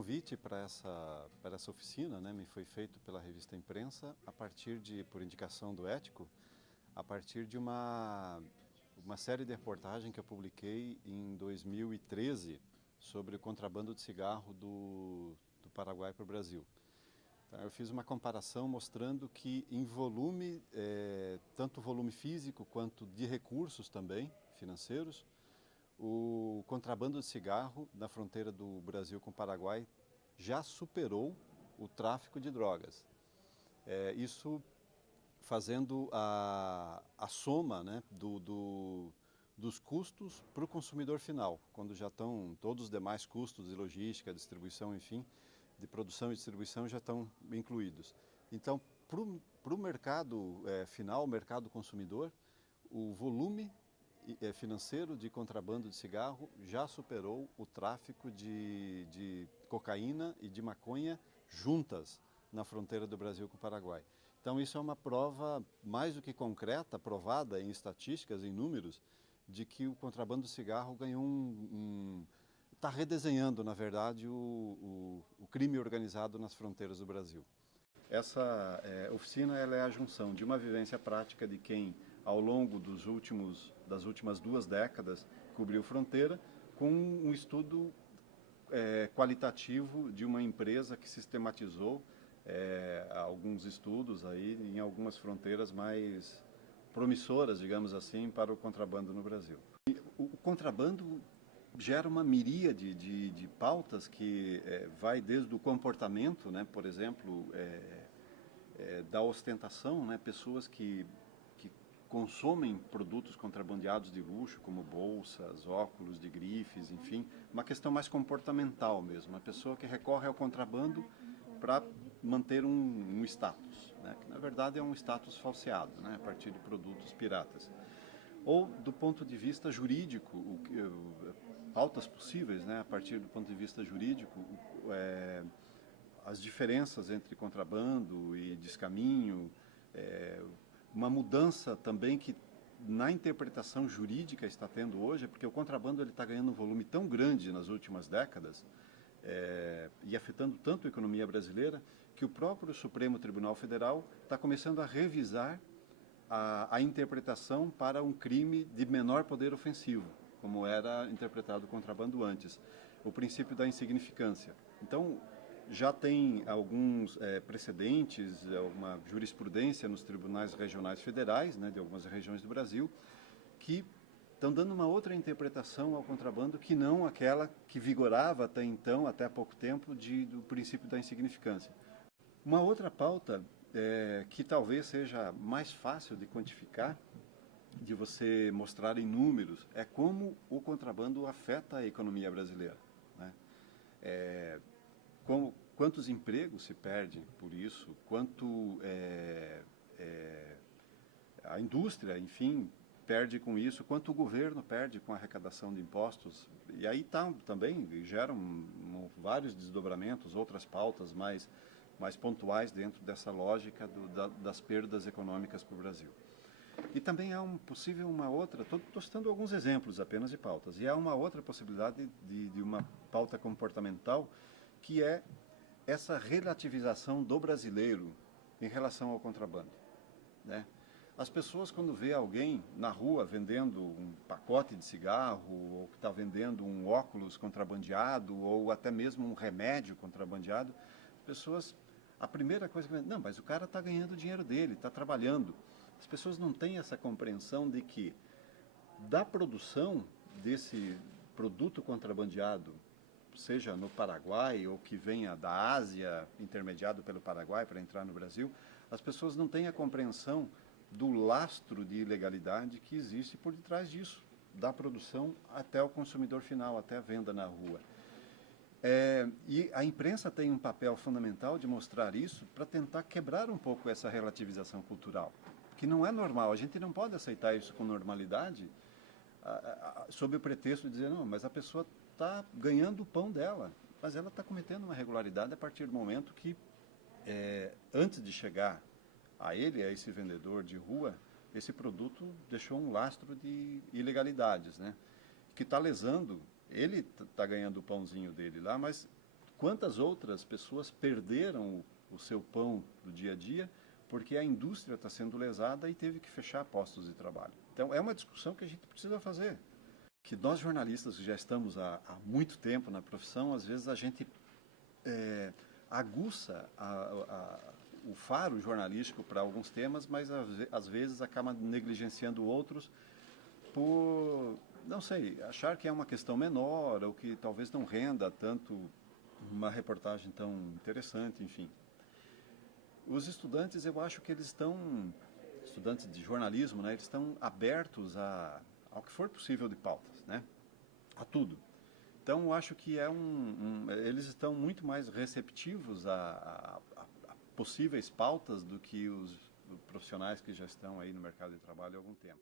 convite para essa oficina, né, me foi feito pela revista Imprensa, por indicação do Ético, a partir de uma série de reportagens que eu publiquei em 2013 sobre o contrabando de cigarro do Paraguai para o Brasil. Então, eu fiz uma comparação mostrando que em volume, tanto volume físico quanto de recursos também, financeiros, o contrabando de cigarro na fronteira do Brasil com o Paraguai já superou o tráfico de drogas. Isso fazendo a soma, né, dos custos para o consumidor final, quando já estão todos os demais custos de logística, distribuição, enfim, de produção e distribuição já estão incluídos. Então, para o mercado final, o mercado consumidor, o volume financeiro de contrabando de cigarro já superou o tráfico de cocaína e de maconha juntas na fronteira do Brasil com o Paraguai. Então isso é uma prova mais do que concreta, provada em estatísticas, em números, de que o contrabando de cigarro ganhou está redesenhando, na verdade, o crime organizado nas fronteiras do Brasil. Essa oficina ela é a junção de uma vivência prática de quem, ao longo das últimas 2 décadas, cobriu fronteira, com um estudo qualitativo de uma empresa que sistematizou alguns estudos aí em algumas fronteiras mais promissoras, digamos assim, para o contrabando no Brasil. E o contrabando gera uma miríade de pautas que vai desde o comportamento, né, por exemplo, da ostentação, né, pessoas que consomem produtos contrabandeados de luxo, como bolsas, óculos de grifes, enfim, uma questão mais comportamental mesmo, uma pessoa que recorre ao contrabando para manter um status, né, que na verdade é um status falseado, né, a partir de produtos piratas. Ou do ponto de vista jurídico, pautas possíveis, né, a partir do ponto de vista jurídico, as diferenças entre contrabando e descaminho, uma mudança também que na interpretação jurídica está tendo hoje, porque o contrabando está ganhando um volume tão grande nas últimas décadas e afetando tanto a economia brasileira, que o próprio Supremo Tribunal Federal está começando a revisar a interpretação para um crime de menor poder ofensivo, como era interpretado o contrabando antes, o princípio da insignificância. Então, já tem alguns precedentes, uma jurisprudência nos tribunais regionais federais, né, de algumas regiões do Brasil, que estão dando uma outra interpretação ao contrabando que não aquela que vigorava até então, até há pouco tempo, do princípio da insignificância. Uma outra pauta que talvez seja mais fácil de quantificar, de você mostrar em números, é como o contrabando afeta a economia brasileira, né? Quantos empregos se perdem por isso, quanto a indústria, enfim, perde com isso, quanto o governo perde com a arrecadação de impostos. E aí também geram vários desdobramentos, outras pautas mais pontuais dentro dessa lógica das perdas econômicas para o Brasil. E também há uma outra, estou citando alguns exemplos apenas de pautas, e há uma outra possibilidade de uma pauta comportamental, que é essa relativização do brasileiro em relação ao contrabando, né? As pessoas, quando vê alguém na rua vendendo um pacote de cigarro, ou que está vendendo um óculos contrabandeado, ou até mesmo um remédio contrabandeado, as pessoas, a primeira coisa que não, mas o cara está ganhando o dinheiro dele, está trabalhando. As pessoas não têm essa compreensão de que da produção desse produto contrabandeado, seja no Paraguai ou que venha da Ásia, intermediado pelo Paraguai para entrar no Brasil, as pessoas não têm a compreensão do lastro de ilegalidade que existe por detrás disso, da produção até o consumidor final, até a venda na rua. E a imprensa tem um papel fundamental de mostrar isso para tentar quebrar um pouco essa relativização cultural, que não é normal. A gente não pode aceitar isso com normalidade sob o pretexto de dizer, não, mas a pessoa está ganhando o pão dela, mas ela está cometendo uma irregularidade a partir do momento que, antes de chegar a esse vendedor de rua, esse produto deixou um lastro de ilegalidades, né? Que está lesando, ele está ganhando o pãozinho dele lá, mas quantas outras pessoas perderam o seu pão do dia a dia porque a indústria está sendo lesada e teve que fechar postos de trabalho. Então, é uma discussão que a gente precisa fazer. Que nós jornalistas que já estamos há muito tempo na profissão, às vezes a gente aguça o faro jornalístico para alguns temas, mas às vezes acaba negligenciando outros por, não sei, achar que é uma questão menor ou que talvez não renda tanto uma reportagem tão interessante, enfim. Os estudantes, eu acho que eles estão, estudantes de jornalismo, né, eles estão abertos ao que for possível de pautas, né, a tudo. Então, eu acho que eles estão muito mais receptivos a possíveis pautas do que os profissionais que já estão aí no mercado de trabalho há algum tempo.